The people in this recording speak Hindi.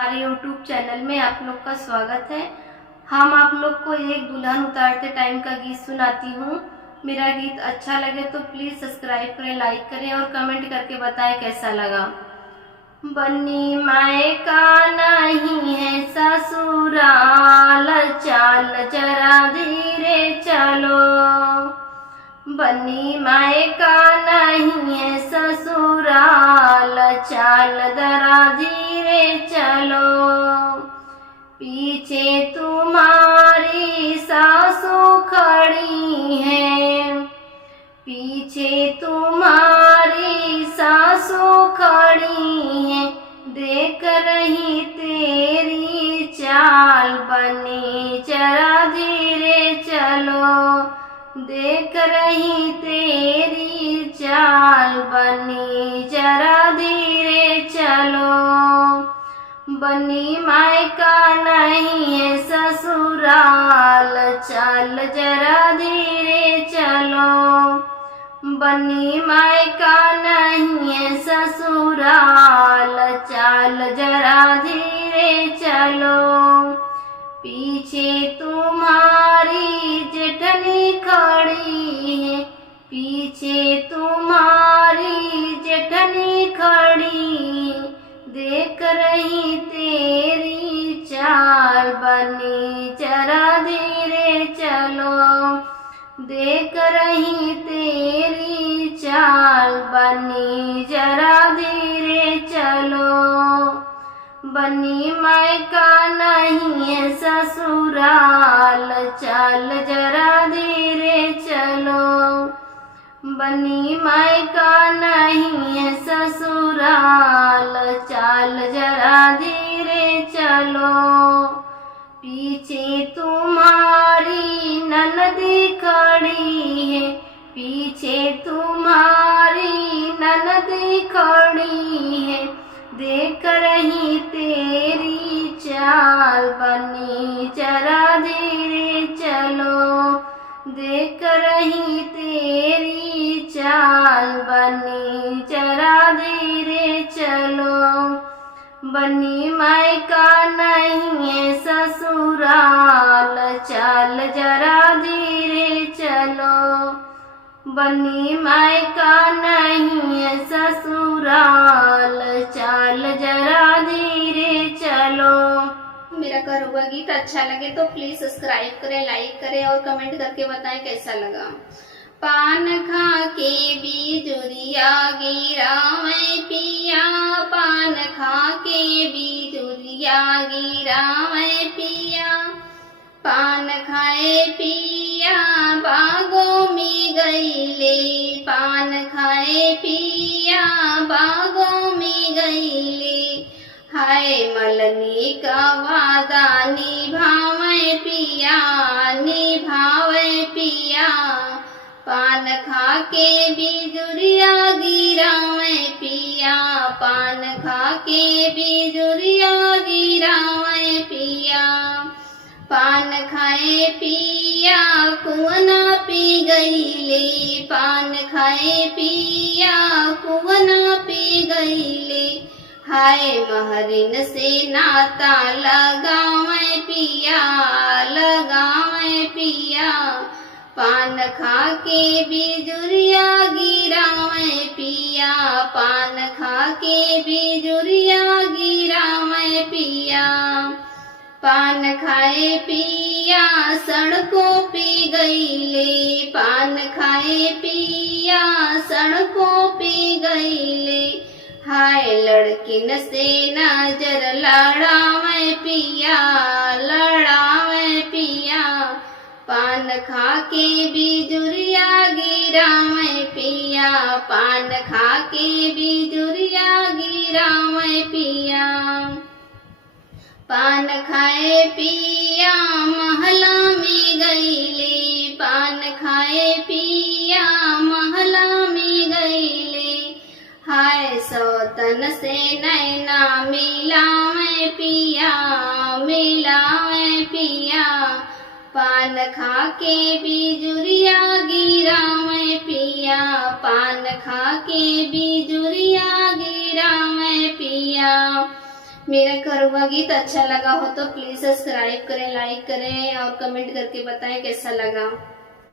हमारे YouTube चैनल में आप लोग का स्वागत है। हम आप लोग को एक दुल्हन उतारते टाइम का गीत सुनाती हूँ। मेरा गीत अच्छा लगे तो प्लीज़ सब्सक्राइब करें, लाइक करें और कमेंट करके बताएं कैसा लगा। बन्नी मायका नहीं है ससुराल, चाल जरा धीरे चलो। बन्नी मायका नहीं है ससुराल, चाल जरा धीरे चलो। पीछे तुम्हारी सासू खड़ी है, पीछे तुम्हारी सासू खड़ी है, देख रही तेरी चाल। बन्नी जरा धीरे चलो, देख रही तेरी चाल। बन्नी जरा धीरे चलो। बन्नी मायका नहीं है ससुराल, चाल जरा धीरे चलो। बन्नी मायका नहीं है ससुराल, चाल जरा धीरे चलो। पीछे तुम्हारी जेठनी खड़ी है, पीछे तुम्हारी जेठनी खड़ी है, देख रही तेरी चाल। बन्नी जरा धीरे चलो, देख रही तेरी चाल। बन्नी जरा धीरे चलो। बन्नी मायका नहीं है ससुराल, चाल जरा धीरे चलो। बन्नी मायका नहीं है ससुराल, चाल जरा धीरे चलो। पीछे तुम्हारी ननदी खड़ी है, पीछे तुम्हारी ननदी खड़ी है, देख रही तेरी चाल। बन्नी जरा धीरे चलो, देख रही तेरी चाल। बन्नी जरा धीरे चलो। बन्नी मायका नहीं है ससुराल, चाल जरा धीरे चलो। बन्नी मायका नहीं है ससुराल, चाल जरा धीरे चलो। मेरा करा हुआ गीत अच्छा लगे तो प्लीज सब्सक्राइब करें, लाइक करें और कमेंट करके बताएं कैसा लगा। पान खा के बिजुरिया गिरा मैं पिया, पान खा के बिजुरिया गिरा मैं पिया। पान खाए पिया बागों में गईले, पान खाए पिया बागों में गईले। हाय मलनी का वादा निभावे पिया, निभावे पिया। पान खा के बिजुरिया गिरावे पिया, पान खा के बिजुरिया गिरावे पिया। पान खाए पिया कुआना पी गईले, पान खाए पिया कुआना पी गईले। हाय महरिन से नाता लगावे पिया, लगावे पिया। पान खा के बिजुरिया गिरावे पिया, पान खा के बिजुरिया गिरावे पिया। पान खाए पिया सड़कों पे गईले, पान खाए पिया सड़कों पे गईले। हाय लड़किन से नजर लड़ावे पिया, लड़ावे पिया। पान खा के बिजुरिया गिरावे पिया, पान खा के बिजुरिया गिरावे पिया। पान खाए पिया महला में गईले, पान खाए पिया महला में गईले। हाय सौतन से नैना मिलावे पिया, मिलावे पिया। पान खा के बिजुरिया गिरावे पिया, पान खा के बिजुरिया गिरावे पिया। मेरा घरवा गीत अच्छा लगा हो तो प्लीज सब्सक्राइब करें, लाइक करें और कमेंट करके बताएं कैसा लगा।